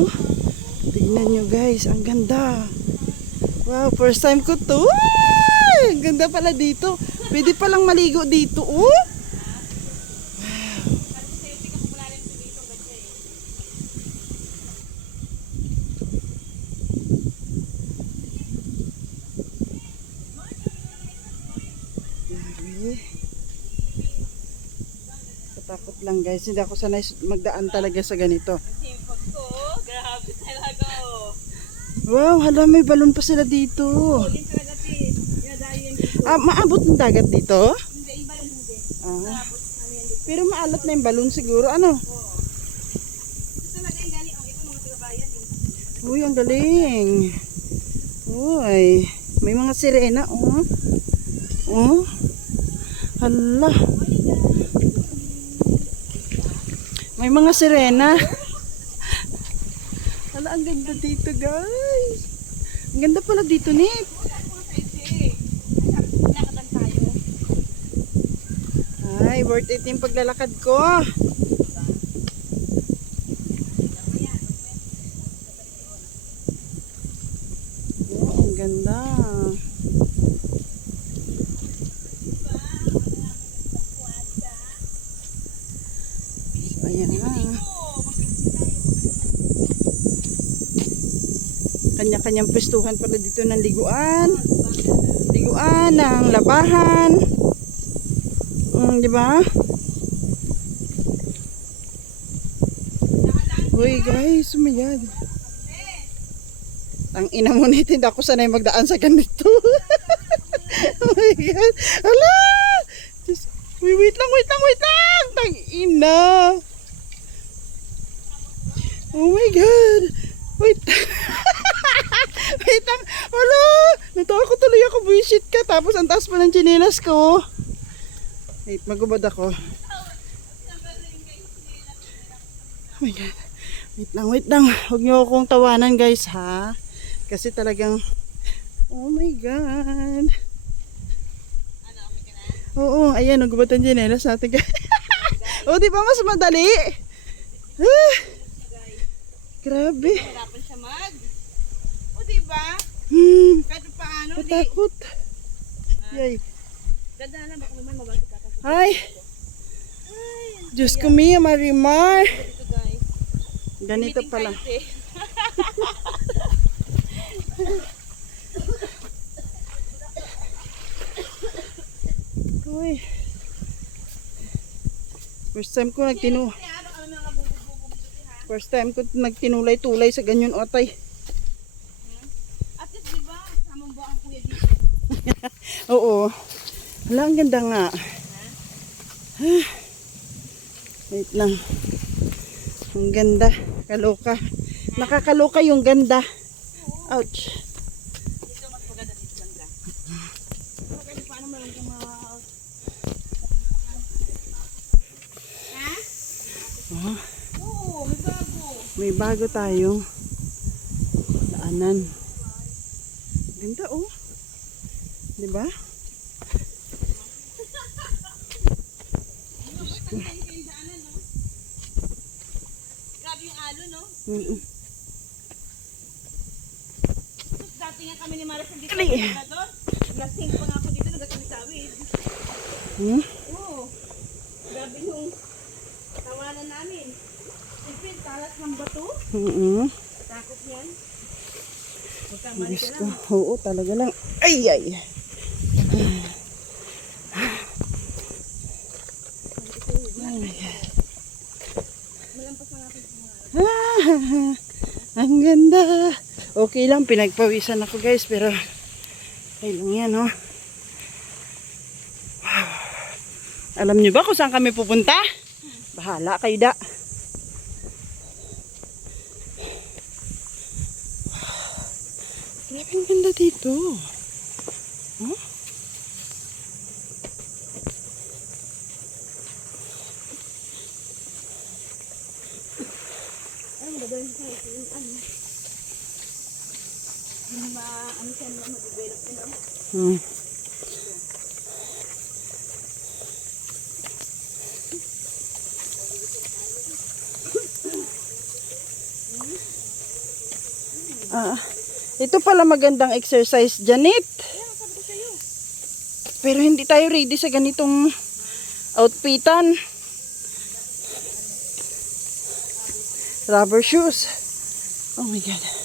oh. Tignan nyo guys, ang ganda. Wow, first time ko to. Ay, ang ganda pala dito. Pwede palang maligo dito, oh. Takot lang guys, hindi ako sanay magdaan talaga sa ganito. Grabe talaga oh. Wow, hala, may balon pa sila dito. Yun talaga dito. Maabot ng dagat dito? Hindi, yung balon hindi. Pero maalat na yung balon siguro, ano? Ito talaga yung galing, ito mga tagabayan eh. Uy, ang galing. Uy, may mga sirena, oh. Oh. Hala. May mga sirena. Hala, ang ganda dito guys. Ang ganda pala dito, Nip. Ay, worth it yung paglalakad ko. Oh, ang ganda. Ayan na. Kanya-kanyang pwestuhan pala dito ng liguan. Liguan, ng labahan. Di ba? Uy guys, sumayad. Ang ina mo nito, hindi ako sanay magdaan sa ganito. Oh my God. Ala! Wait lang. Tang ina. Oh my God. Wait. Wait lang. Ala! Natakot tuloy ako. Bullshit ka. Tapos ang taas pa ng tsinelas ko. Wait, magubad ako. Oh my God. Wait lang. Huwag niyo akong tawanan guys ha. Kasi talagang oh my God. Oo, ayan, nagubad ang tsinelas natin guys. Oh, di ba mas madali? Grabe. Hirapan siya mag. O diba? Kahit paano. Katakot. Yay. Ganda na, baka naman mabasik ka. Ay. Diyos ko Mia, Marimar. Ito guys. Ganito pala. Uy. First time ko nagtinulay-tulay sa ganyan otay. At least diba, samang ba ang kuya dito? Oo. Hala, ang ganda nga. Wait lang. Ang ganda. Kaloka. Nakakaloka yung ganda. Ouch. Dito mas maganda dito ganda. Okay, paano mo lang kung ha? Oh, Oo, may bago. may bago tayong daanan. Ganda oh. Diba? Grabe yung alo, no? Dati nga kami ni Maras dito. Lasing pa nga ako dito, nagkakamisawid. Oo. Grabe yung tawanan namin. Siyempre, talas ng bato. Takot yan. Magkamali ka lang. Oo, talaga lang. Ay. Malampas na natin sa mga Ang ganda. Okay lang, pinagpawisan ako guys, pero okay lang yan, oh. Wow. Alam niyo ba kung saan kami pupunta? Bahala kayo da. Grabe ang ganda dito. Huh? ano gagawin sa akin? Ano? Ano siya na mag-develop nila? Ito pala magandang exercise, Janet. Kaya ang sabi ko sa'yo. Pero hindi tayo ready sa ganitong outfitan. Rubber shoes. Oh my God.